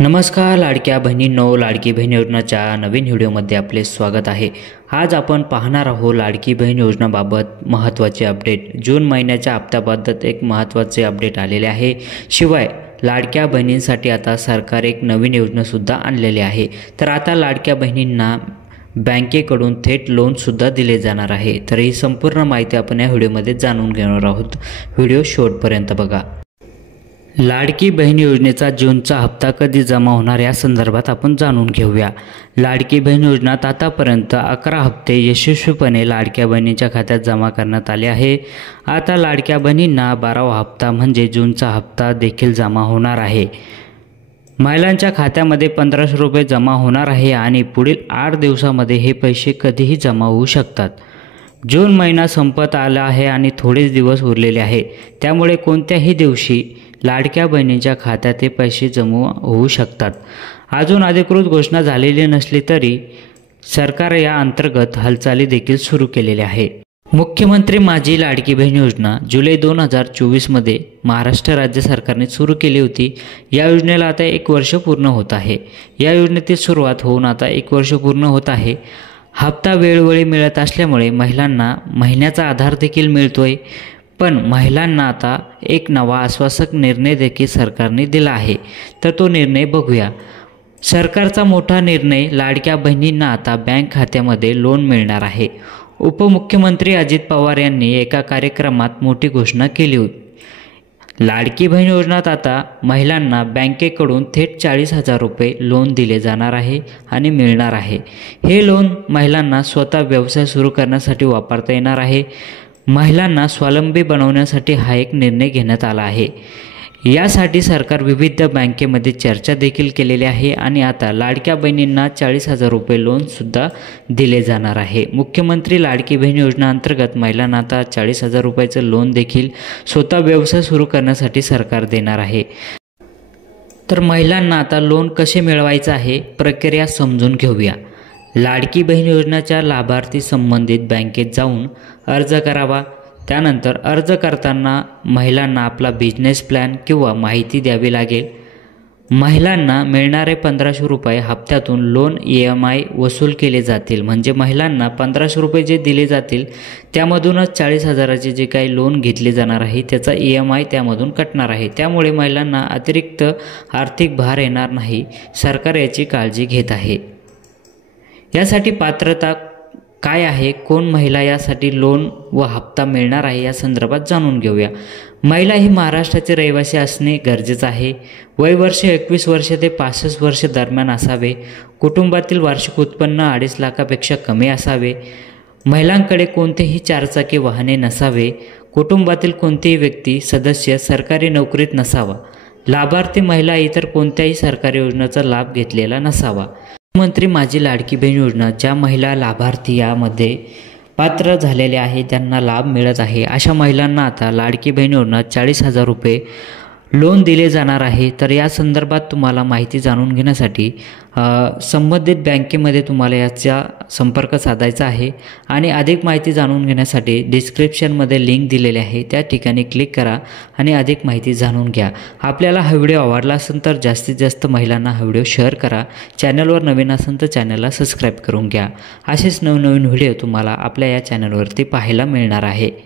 नमस्कार लाडक्या बहिणींनो, लाडकी बहीण योजनाच्या नवीन व्हिडिओमध्ये आपले स्वागत आहे। आज आपण पाहणार आहोत लाडकी बहीण योजनाबाबत महत्त्वाचे अपडेट। जून महिन्याच्या हप्त्याबाबत एक महत्त्वाचे अपडेट आलेले आहे। शिवाय लाडक्या बहिणींसाठी आता सरकार एक नवीन योजनासुद्धा आणलेली आहे। तर आता लाडक्या बहिणींना बँकेकडून थेट लोनसुद्धा दिले जाणार आहे। तर ही संपूर्ण माहिती आपण या व्हिडिओमध्ये जाणून घेणार आहोत। व्हिडिओ शेवटपर्यंत बघा। लाडकी बहीण योजनेचा जूनचा हप्ता कधी जमा होणार या संदर्भात आपण जाणून घेऊया। लाडकी बहीण योजनेत आतापर्यंत 11 हप्ते यशस्वीपणे लाडक्या बहिणींच्या खात्यात जमा करण्यात आले आहे। आता लाडक्या बहिणींना 12वा हप्ता म्हणजे जूनचा हप्ता देखील जमा होणार आहे। महिलांच्या खात्यामध्ये 1500 रुपये जमा होणार आहे आणि पुढील 8 दिवसांमध्ये हे पैसे कधीही जमा होऊ शकतात। जून महिना संपत आला आहे आणि थोडेच दिवस उरलेले आहे, त्यामुळे कोणत्याही दिवशी लाडक्या बहिणींच्या खात्यात हे पैसे जमा होऊ शकतात। अजून अधिकृत घोषणा झालेली नसली तरी सरकार या अंतर्गत हालचाली देखील सुरू केलेल्या आहे। मुख्यमंत्री माझी लाडकी बहीण योजना जुलै 2024 मध्ये महाराष्ट्र राज्य सरकारने सुरू केली होती। या योजनेला आता 1 वर्ष पूर्ण होत आहे। या योजनेची सुरुवात होऊन आता 1 वर्ष पूर्ण होत आहे। हप्ता वेळोवेळी मिळत असल्यामुळे महिलांना महिन्याचा आधार देखील मिळतोय। पण महिलांना आता एक नवा आश्वासक निर्णय देखील सरकारने दिला आहे। तर तो निर्णय बघूया। सरकारचा मोठा निर्णय, लाडक्या बहिणींना आता बँक खात्यामध्ये लोन मिळणार आहे। उपमुख्यमंत्री अजित पवार यांनी एका कार्यक्रमात मोठी घोषणा केली होती। लाडकी बहीण योजनेत आता महिलांना बँकेकडून थेट 40,000 रुपये लोन दिले जाणार आहे आणि मिळणार आहे। हे लोन महिलांना स्वतः व्यवसाय सुरू करण्यासाठी वापरता येणार आहे। महिलांना स्वावलंबी बनवण्यासाठी हा एक निर्णय घेण्यात आला आहे। यासाठी सरकार विविध बँकेमध्ये चर्चा देखील केलेली आहे आणि आता लाडक्या बहिणींना 40,000 रुपये लोनसुद्धा दिले जाणार आहे। मुख्यमंत्री लाडकी बहीण योजनेअंतर्गत महिलांना आता 40,000 रुपयाचं लोन देखील स्वतः व्यवसाय सुरू करण्यासाठी सरकार देणार आहे। तर महिलांना आता लोन कसे मिळवायचं आहे, प्रक्रिया समजून घेऊया। लाडकी बहीण योजनेच्या लाभार्थी संबंधित बँकेत जाऊन अर्ज करावा। त्यानंतर अर्ज करताना महिलांना आपला बिझनेस प्लॅन किंवा माहिती द्यावी लागेल। महिलांना मिळणारे 1500 रुपये हप्त्यातून लोन EMI वसूल केले जातील। म्हणजे महिलांना 1500 रुपये जे दिले जातील त्यामधूनच 40,000चे जे काही लोन घेतले जाणार आहे त्याचा EMI त्यामधून कटणार आहे। त्यामुळे महिलांना अतिरिक्त आर्थिक भार येणार नाही। सरकार याची काळजी घेत आहे। यासाठी पात्रता काय आहे, कोण महिला यासाठी लोन व हप्ता मिळणार आहे या संदर्भात जाणून घेऊया। महिला ही महाराष्ट्राचे रहिवासी असणे गरजेचे आहे। वय वर्ष 21 वर्ष ते 65 वर्ष दरम्यान असावे। कुटुंबातील वार्षिक उत्पन्न 2.5 लाखापेक्षा कमी असावे। महिलांकडे कोणतेही 4 चाकी वाहने नसावे। कुटुंबातील कोणतीही व्यक्ती सदस्य सरकारी नोकरीत नसावा। लाभार्थी महिला इतर कोणत्याही सरकारी योजनेचा लाभ घेतलेला नसावा। मुख्यमंत्री माझी लाडकी बहीण योजना ज्या महिला लाभार्थी यामध्ये पात्र झालेले आहे त्यांना लाभ मिळत आहे, अशा महिलांना आता लाडकी बहीण योजना 40,000 रुपये लोन दिले जाणार आहे। तर या संदर्भात तुम्हाला माहिती जाणून घेण्यासाठी संबंधित बँकेमध्ये तुम्हाला याचा संपर्क साधायचा आहे आणि अधिक माहिती जाणून घेण्यासाठी डिस्क्रिप्शनमध्ये लिंक दिलेली आहे, त्या ठिकाणी क्लिक करा आणि अधिक माहिती जाणून घ्या। आपल्याला हा व्हिडिओ आवडला असेल तर जास्तीत जास्त महिलांना हा व्हिडिओ शेअर करा। चॅनलवर नवीन असेल तर चॅनलला सबस्क्राईब करून घ्या। असेच नवनवीन व्हिडिओ तुम्हाला आपल्या या चॅनलवरती पाहायला मिळणार आहे।